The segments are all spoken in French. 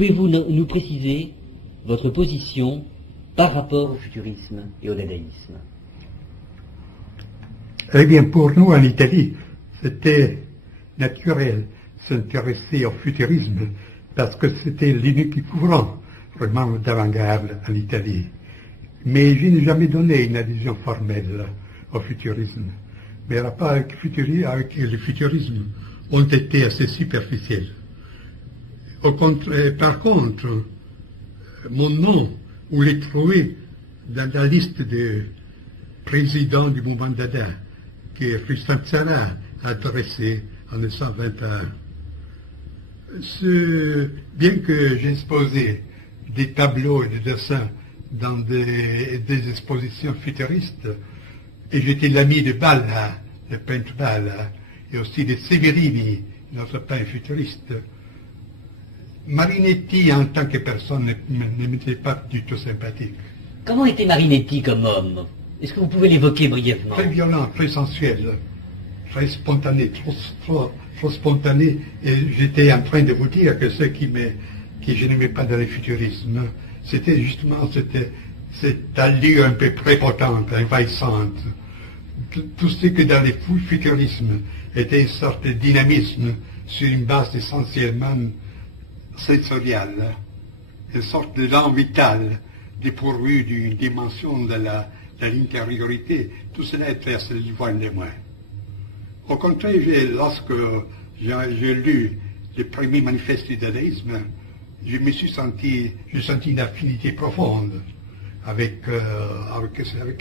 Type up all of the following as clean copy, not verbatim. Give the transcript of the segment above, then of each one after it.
Pouvez-vous nous préciser votre position par rapport au futurisme et au dadaïsme? Eh bien, pour nous en Italie, c'était naturel de s'intéresser au futurisme parce que c'était l'unique courant vraiment d'avant-garde en Italie. Mais je n'ai jamais donné une adhésion formelle au futurisme. Mes rapports avec le futurisme ont été assez superficiels. Par contre, mon nom, vous l'avez trouvé dans la liste des présidents du mouvement Dada que Tristan Tzara a dressé en 1921. Bien que j'ai exposé des tableaux et des dessins dans des expositions futuristes, et j'étais l'ami de Balla, le peintre Balla, et aussi de Severini, notre peintre futuriste, Marinetti, en tant que personne, ne m'était pas du tout sympathique. Comment était Marinetti comme homme? Est-ce que vous pouvez l'évoquer brièvement? Très violent, très sensuel, très spontané, trop spontané. Et j'étais en train de vous dire que ce que je n'aimais pas dans le futurisme, c'était justement cette allure un peu prépotente, envahissante. Tout ce que dans le futurisme était une sorte de dynamisme sur une base essentiellement sensoriale, une sorte d'élan vital dépourvu d'une dimension de l'intériorité, tout cela est très loin de moi. Au contraire, lorsque j'ai lu les premiers manifestes du dadaïsme, j'ai senti une affinité profonde avec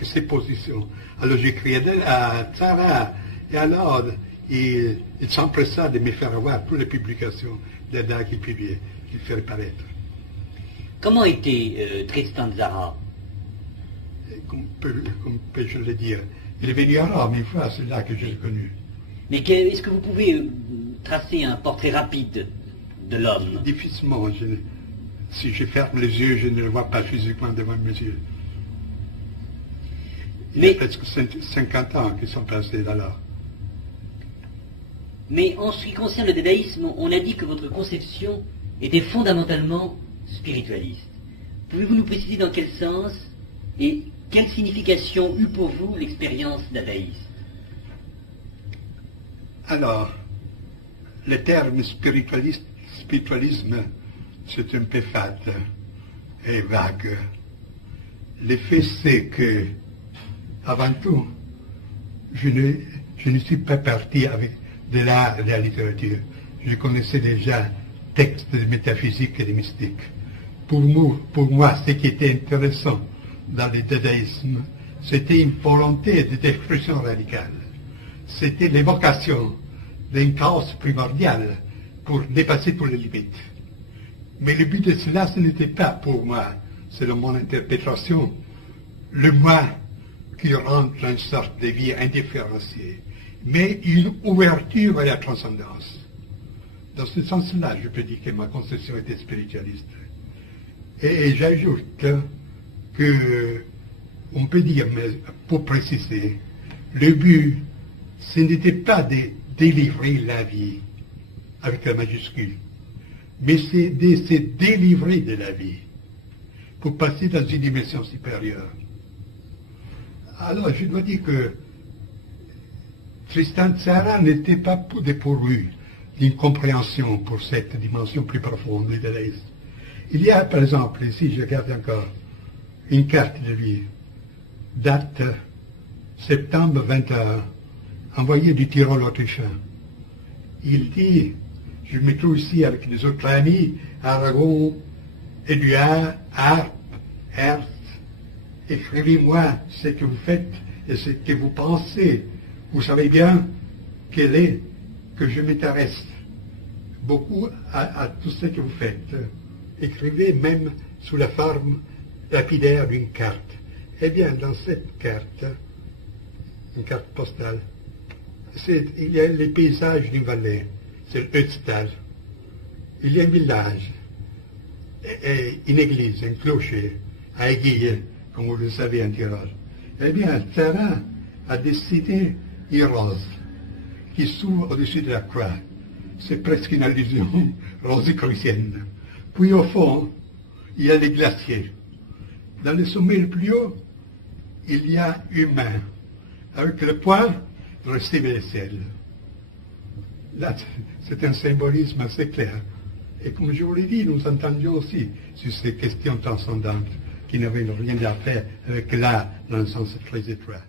ces positions. Alors j'écriais à Tzara, et alors il s'empressa de me faire avoir toutes les publications d'Ada qu'il publiait, qu'il ferait paraître. Comment était Tristan Tzara? Comme peux-je le dire? Il est venu à Rome une fois, c'est là que je l'ai connu. Mais est-ce que vous pouvez tracer un portrait rapide de l'homme? Difficilement. Si je ferme les yeux, je ne le vois pas physiquement devant mes yeux. Il y a presque 50 ans qu'ils sont passés là. Mais en ce qui concerne le dadaïsme, on a dit que votre conception était fondamentalement spiritualiste. Pouvez-vous nous préciser dans quel sens et quelle signification eut pour vous l'expérience dadaïste? Alors, le terme spiritualisme, c'est un peu fade et vague. Le fait, c'est que, avant tout, je ne suis pas parti de l'art et de la littérature. Je connaissais déjà textes de métaphysique et de mystique. Pour moi, ce qui était intéressant dans le dadaïsme, c'était une volonté de destruction radicale. C'était l'évocation d'un chaos primordial pour dépasser toutes les limites. Mais le but de cela, ce n'était pas pour moi, selon mon interprétation, le moi qui rentre dans une sorte de vie indifférenciée, mais une ouverture à la transcendance. Dans ce sens-là, je peux dire que ma conception était spiritualiste. Et j'ajoute que, on peut dire, mais pour préciser, le but, ce n'était pas de délivrer la vie, avec la majuscule, mais c'est de se délivrer de la vie, pour passer dans une dimension supérieure. Alors, je dois dire que Tristan Tzara n'était pas dépourvu d'une compréhension pour cette dimension plus profonde du dadaïsme. Il y a, par exemple, ici, je regarde encore, une carte de lui, date septembre 21, envoyée du Tyrol autrichien. Il dit, je me trouve ici avec des autres amis, Aragon, Édouard, Harpe, Ernst, écrivez-moi ce que vous faites et ce que vous pensez. Vous savez bien que je m'intéresse beaucoup à tout ce que vous faites. Écrivez même sous la forme lapidaire d'une carte. Eh bien, dans cette carte, une carte postale, il y a les paysages d'une vallée, c'est le Ötztal. Il y a un village, et une église, un clocher, à aiguille, comme vous le savez en Tyrol. Eh bien, Tzara a dessiné une rose qui s'ouvre au-dessus de la croix. C'est presque une allusion rosicrucienne. Puis au fond, il y a les glaciers. Dans le sommet le plus haut, il y a humain. Avec le poing, recevez le ciel. Là, c'est un symbolisme assez clair. Et comme je vous l'ai dit, nous entendions aussi sur ces questions transcendantes qui n'avaient rien à faire avec là, dans le sens très étroit.